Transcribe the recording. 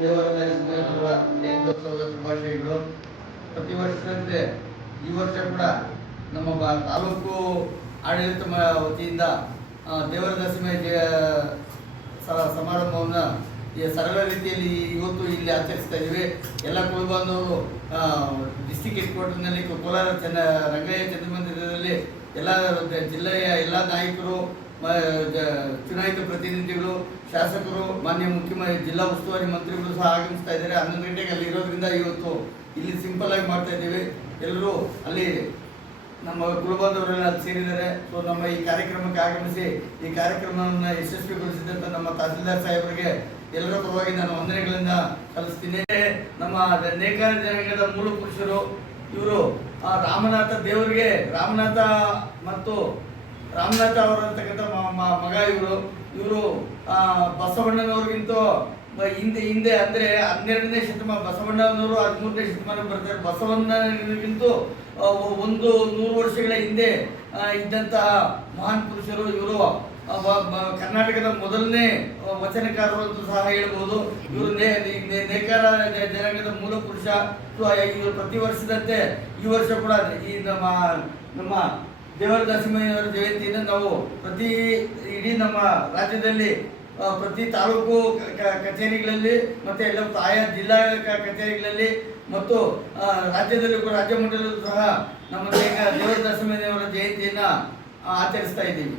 ದೇವರ ಪ್ರತಿ ವರ್ಷದಂತೆ ಈ ವರ್ಷ ಕೂಡ ನಮ್ಮ ಬಾ ತಾಲೂಕು ಆಡಳಿತ ವತಿಯಿಂದ ದೇವರ ದಶಮಿ ಸಮಾರಂಭವನ್ನ ಸಮಾರಂಭವನ್ನು ಸರಳ ರೀತಿಯಲ್ಲಿ ಇವತ್ತು ಇಲ್ಲಿ ಆಚರಿಸ್ತಾ ಇದ್ದೀವಿ. ಎಲ್ಲ ಕುಲಬಾಂಧವರು ಡಿಸ್ಟಿಕ್ ಹೆಡ್ ಕ್ವಾರ್ಟರ್ನಲ್ಲಿ ಕೋಲಾರ ಚಂದ್ರ ರಂಗಯ್ಯ ಚಂದ್ರಮಂದಿರದಲ್ಲಿ ಎಲ್ಲ ಜಿಲ್ಲೆಯ ಎಲ್ಲ ನಾಯಕರು ಚುನಾಯಿತ ಪ್ರತಿನಿಧಿಗಳು, ಶಾಸಕರು, ಮಾನ್ಯ ಮುಖ್ಯಮಂತ್ರಿ ಜಿಲ್ಲಾ ಉಸ್ತುವಾರಿ ಮಂತ್ರಿಗಳು ಸಹ ಆಗಮಿಸ್ತಾ ಇದ್ದಾರೆ. ಹನ್ನೊಂದು ಗಂಟೆಗೆ ಅಲ್ಲಿ ಇರೋದ್ರಿಂದ ಇವತ್ತು ಇಲ್ಲಿ ಸಿಂಪಲ್ ಆಗಿ ಮಾಡ್ತಾ ಇದ್ದೀವಿ. ಎಲ್ಲರೂ ಅಲ್ಲಿ ನಮ್ಮ ಕುಲಬಾಂಧವರೆಲ್ಲ ಅಲ್ಲಿ ಸೇರಿದ್ದಾರೆ. ಸೊ ನಮ್ಮ ಈ ಕಾರ್ಯಕ್ರಮಕ್ಕೆ ಆಗಮಿಸಿ, ಈ ಕಾರ್ಯಕ್ರಮವನ್ನು ಯಶಸ್ವಿಗೊಳಿಸಿದಂಥ ನಮ್ಮ ತಹಸೀಲ್ದಾರ್ ಸಾಹೇಬರಿಗೆ ಎಲ್ಲರ ಪರವಾಗಿ ನಾನು ವಂದನೆಗಳಿಂದ ಕಲಿಸ್ತೀನಿ ನಮ್ಮ ನೇಕಾರ ಜನಾಂಗದ ಮೂಲ ಪುರುಷರು ಇವರು ರಾಮನಾಥ ದೇವರಿಗೆ ರಾಮನಾಥ ಮತ್ತು ರಾಮನಾಥ ಅವರಂತಕ್ಕಂಥ ಮಗ ಇವರು. ಇವರು ಬಸವಣ್ಣನವ್ರಿಗಿಂತ ಹಿಂದೆ ಹಿಂದೆ ಅಂದ್ರೆ ಹನ್ನೆರಡನೇ ಶತಮಾನ ಬಸವಣ್ಣನವರು ಹದಿಮೂರನೇ ಶತಮಾನ ಬರ್ತಾರೆ. ಬಸವಣ್ಣನಿಗಿಂತ ಆ, ಒಂದು ನೂರು ವರ್ಷಗಳ ಹಿಂದೆ ಆ, ಇದ್ದಂತಹ ಮಹಾನ್ ಪುರುಷರು ಇವರು. ಆ, ಕರ್ನಾಟಕದ ಮೊದಲನೇ ವಚನಕಾರರು ಅಂತ ಸಹ ಹೇಳ್ಬೋದು. ಇವರು ನೇಕಾರ ಜನಾಂಗದ ಮೂಲ ಪುರುಷ. ಇವರು ಪ್ರತಿ ವರ್ಷದಂತೆ ಈ ವರ್ಷ ಕೂಡ ಈ ನಮ್ಮ ನಮ್ಮ ದೇವರ ನರಸಿಂಹಯ್ಯನವರ ಜಯಂತಿಯನ್ನು ನಾವು ಪ್ರತಿ, ಇಡೀ ನಮ್ಮ ರಾಜ್ಯದಲ್ಲಿ ಪ್ರತಿ ತಾಲೂಕು ಕಚೇರಿಗಳಲ್ಲಿ ಮತ್ತು ಎಲ್ಲ ಆಯಾ ಜಿಲ್ಲಾ ಕಚೇರಿಗಳಲ್ಲಿ ಮತ್ತು ರಾಜ್ಯದಲ್ಲಿ ಕೂಡ ರಾಜ್ಯ ಮಟ್ಟದಲ್ಲೂ ಸಹ ನಮ್ಮ ದೇವರ ನರಸಿಂಹಯ್ಯನವರ ಜಯಂತಿಯನ್ನು ಆಚರಿಸ್ತಾ ಇದ್ದೀವಿ.